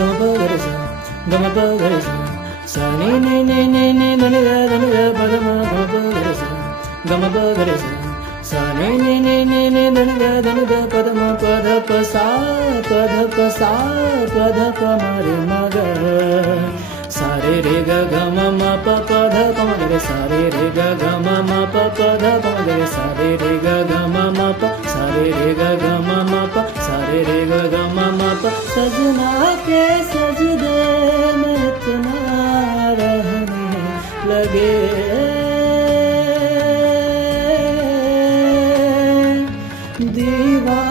gama pa ga re sa, gama pa ga re sa, sa ni ni ni ni ni da ni da pa da ma gama pa ga re sa, gama pa ga re sa, sa ni ni ni ni ni da ni da pa da ma pa da pa sa pa da pa ma re ma ga, sa re re ga ga ma pa pa da pa ma ga re, sa re re ga ga ma pa pa da pa ma ga re, sa re re ga ga ma pa, sa re re ga ga ma pa, sa re re ga ga ma pa, सजना के सजदे में इतना रहने लगे, दीवार